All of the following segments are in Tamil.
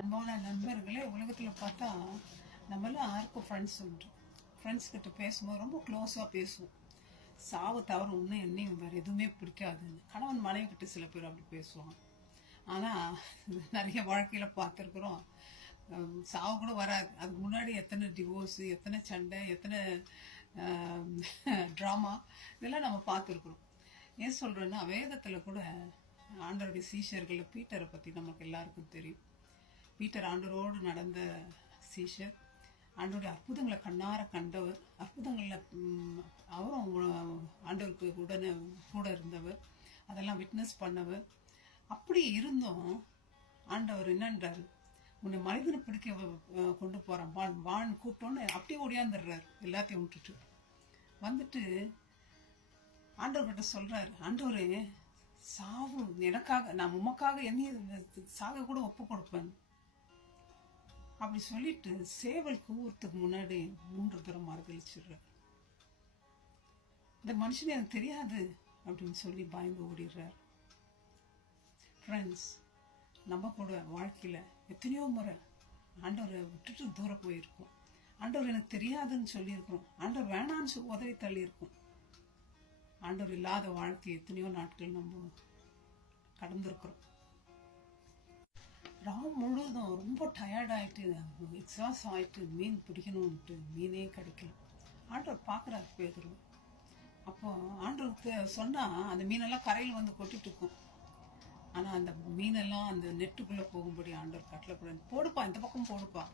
அன்பான நண்பர்களே, உலகத்தில் பார்த்தா நம்மளாம் யாருக்கும் ஃப்ரெண்ட்ஸ் உண்டு. ஃப்ரெண்ட்ஸ் கிட்ட பேசும்போது ரொம்ப க்ளோஸாக பேசுவோம். சாவு தவிர இன்னும் என்னையும் வேறு எதுவுமே பிடிக்காதுன்னு. கணவன் மனைவி கிட்ட சில பேர் அப்படி பேசுவாங்க. ஆனால் நிறைய வாழ்க்கையில் பார்த்துருக்குறோம், சாவு கூட வராது. அதுக்கு முன்னாடி எத்தனை டிவோர்ஸு, எத்தனை சண்டை, எத்தனை ட்ராமா, இதெல்லாம் நம்ம பார்த்துருக்குறோம். ஏன் சொல்கிறேன்னா, வேதத்தில் கூட ஆண்டவருடைய சீஷர்களில் பீட்டரை பற்றி நமக்கு எல்லாருக்கும் தெரியும். பீட்டர் ஆண்டவரோடு நடந்த சீஷர், ஆண்டவருடைய அற்புதங்களை கண்ணார கண்டவர், அற்புதங்களில் அவரும் ஆண்டவருக்கு கூட இருந்தவர், அதெல்லாம் விட்னஸ் பண்ணவர். அப்படி இருந்தும் ஆண்டவர் என்னன்றாரு, உன்னை மனிதனை பிடிக்க கொண்டு போகிறான் வான் கூப்பிட்டோன்னு அப்படியே ஓடியாந்துடுறாரு. எல்லாத்தையும் விட்டுட்டு வந்துட்டு ஆண்டவர்கிட்ட சொல்கிறாரு, ஆண்டவரே சாவு எனக்காக, நான் உமக்காக என்னைய சாக கூட ஒப்பு கொடுப்பேன் அப்படி சொல்லிட்டு சேவல் கூவுறதுக்கு முன்னாடி 3 தரம் மறுதளிச்சிடுறார். இந்த மனுஷன் எனக்கு தெரியாது அப்படின்னு சொல்லி பயந்து ஓடிடுறார். ஃப்ரெண்ட்ஸ், நம்ம கூட வாழ்க்கையில் எத்தனையோ முறை ஆண்டவரை விட்டுட்டு தூரம் போயிருக்கோம். ஆண்டவர் எனக்கு தெரியாதுன்னு சொல்லியிருக்கிறோம். ஆண்டவர் வேணான்னு உதவி தள்ளியிருக்கோம். ஆண்டவர் இல்லாத வாழ்க்கை எத்தனையோ நாட்கள் நம்ம கடந்திருக்கிறோம். ராம் முழுவதும் ரொம்ப டயர்டாயிட்டு, எக்ஸாஸ்ட் ஆகிட்டு மீன் பிடிக்கணும்ன்ட்டு மீனே கிடைக்கல. ஆண்டவர் பார்க்குறாரு பேதுரு. அப்போ ஆண்டவருக்கு சொன்னால் அந்த மீனெல்லாம் கரையில் வந்து கொட்டிட்டு இருக்கும். ஆனால் அந்த மீனெல்லாம் அந்த நெட்டுக்குள்ளே போகும்படி ஆண்டவர் கட்டளைப்படாது, போடுப்பா இந்த பக்கம் போடுப்பா.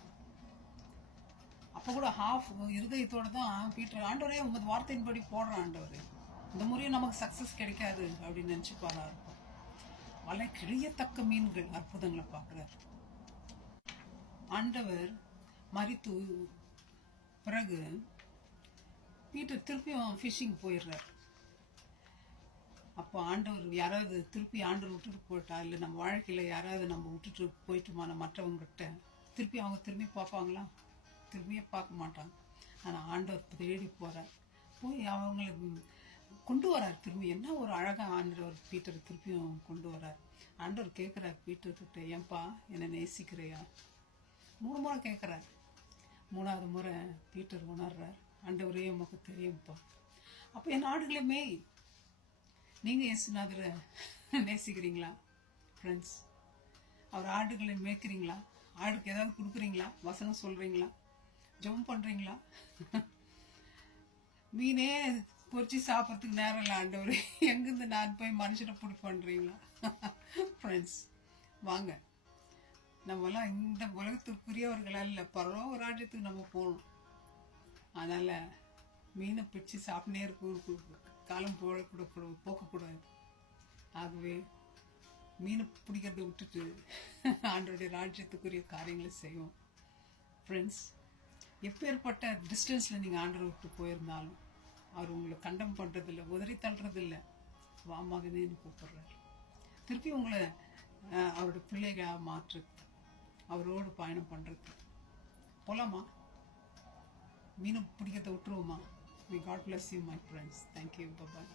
அப்போ கூட ஹாஃப் இருதயத்தோடு தான் பீட்டர், ஆண்டவரே உங்கள் வார்த்தையின்படி போடுறான் ஆண்டவர், இந்த முறையும் நமக்கு சக்ஸஸ் கிடைக்காது அப்படின்னு நினச்சிப்பாரா இருக்கும். வலை கிழியத்தக்க மீன்கள் அற்புதங்களை பார்க்குறார். ஆண்டவர் மரித்து பிறகு பீட்டர் திருப்பியும் ஃபிஷிங் போயிடுறார். அப்போ ஆண்டவர் யாராவது திருப்பி ஆண்டவர் விட்டுட்டு போயிட்டா, இல்லை நம்ம வாழ்க்கையில் யாராவது நம்ம விட்டுட்டு போயிட்டோமான மற்றவங்ககிட்ட திருப்பி அவங்க திரும்பி பார்ப்பாங்களா? திரும்பியே பார்க்க மாட்டாங்க. ஆனால் ஆண்டவர் தேடி போகிறார், போய் அவங்களுக்கு கொண்டு வரார் திரும்பி. என்ன ஒரு அழகாக ஆண்டவர் பீட்டர் திருப்பியும் கொண்டு வரார். ஆண்டவர் கேட்குறார் பீட்டர்கிட்ட, ஏன்பா என்னை நேசிக்கிறையா? 3 முறை கேட்குறார். 3வது முறை பீட்டர் உணர்றார், ஆண்டவரே உமக்கு தெரியும்ப்பா. அப்போ என் ஆடுகளை மேய். நீங்கள் இயேசுநாதரை நேசிக்கிறீங்களா ஃப்ரெண்ட்ஸ்? அவர் ஆடுகளை மேய்க்கிறீங்களா? ஆடுக்கு ஏதாவது கொடுக்குறீங்களா? வசனம் சொல்கிறீங்களா? ஜெபம் பண்ணுறீங்களா? மீனே பொறிச்சு சாப்பிட்றதுக்கு நேரம் இல்லை ஆண்டவர், எங்கேருந்து நான் போய் மனுஷனை பிடி பண்ணுறீங்களா? ஃப்ரெண்ட்ஸ், வாங்க, நம்மலாம் இந்த உலகத்துக்குரியவர்களாக இல்லை, பரவாயில்ல ராஜ்யத்துக்கு நம்ம போகணும். அதனால் மீனை பிடிச்சி சாப்பிட்டே இருக்க காலம் போக்கக்கூடாது. ஆகவே மீனை பிடிக்கிறத விட்டுட்டு ஆண்டோடைய ராஜ்யத்துக்குரிய காரியங்களை செய்வோம். ஃப்ரெண்ட்ஸ், எப்பேற்பட்ட டிஸ்டன்ஸில் நீங்கள் ஆண்டரை விட்டு போயிருந்தாலும் அவர் உங்களை கண்டம் பண்ணுறதில்ல, உதறி தள்ளுறதில்ல. வா மகனேன்னு கூப்பிடுறாரு. திருப்பி உங்களை அவரோட பிள்ளைகளாக மாற்றுறது, அவரோடு பயணம் பண்ணுறது. போகலாமா? மீனை பிடிக்கிறத விட்டுருவோமா? May God bless you, my friends. Thank you. Bye-bye.